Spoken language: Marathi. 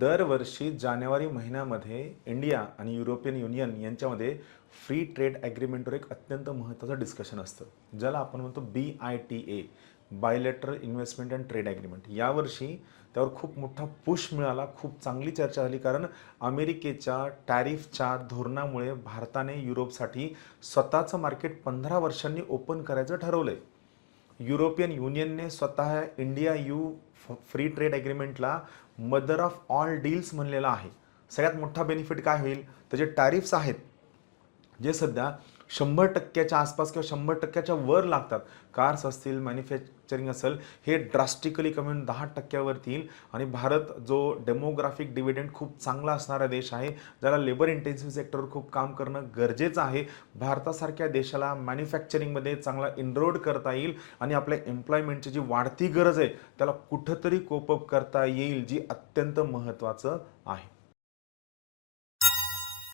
दरवर्षी जानेवारी महिन्यामध्ये इंडिया आणि युरोपियन युनियन यांच्यामध्ये फ्री ट्रेड ॲग्रीमेंटवर एक अत्यंत महत्त्वाचं डिस्कशन असतं, ज्याला आपण म्हणतो BITA, bilateral investment and trade agreement. यावर्षी त्यावर खूप मोठा पुश मिळाला, खूप चांगली चर्चा झाली, कारण अमेरिकेच्या टॅरिफच्या धोरणामुळे भारताने युरोपसाठी स्वतःचं मार्केट 15 वर्षांनी ओपन करायचं ठरवलं आहे. युरोपियन युनियनने स्वतः इंडिया फ्री ट्रेड ॲग्रीमेंटला मदर ऑफ ऑल डील्स म्हणलेला आहे. सगळ्यात मोठा बेनिफिट काय होईल, त्याचे टॅरिफ्स आहेत जे सध्या 100%च्या आसपास किंवा 100%च्या वर लागतात. कार्स असतील, मॅन्युफॅक्चरिंग असेल, हे ड्रास्टिकली कमी होऊन 10%वरती येईल. आणि भारत जो डेमोग्राफिक डिव्हिडंड खूप चांगला असणारा देश आहे, ज्याला लेबर इंटेन्सिव्ह सेक्टरवर खूप काम करणं गरजेचं आहे, भारतासारख्या देशाला मॅन्युफॅक्चरिंगमध्ये चांगला इनरोड करता येईल आणि आपल्या एम्प्लॉयमेंटची जी वाढती गरज आहे त्याला कुठंतरी कोप अप करता येईल, जी अत्यंत महत्त्वाचं आहे.